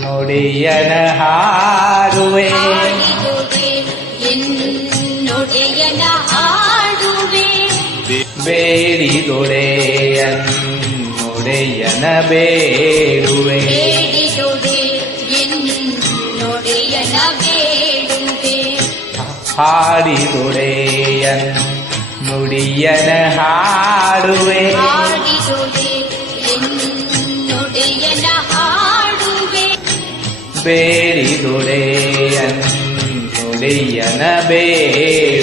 ನುಡಿಯನ ಹಾಡುವೆ ಎನ್ನೊಡೆಯನ ಹಾಡುವೆ ಬೇಡಿದೊಡೆಯನ ಬೇಡುವೆ ಎನ್ನೊಡೆಯನ ಬೇಡುವೆ ನುಡಿಯನ ಹಾಡುವೆ ಎನ್ನೊಡೆಯನ ಹಾಡುವೆ ಬೇಡಿದೊಡೆಯನ ಬೇಡುವೆ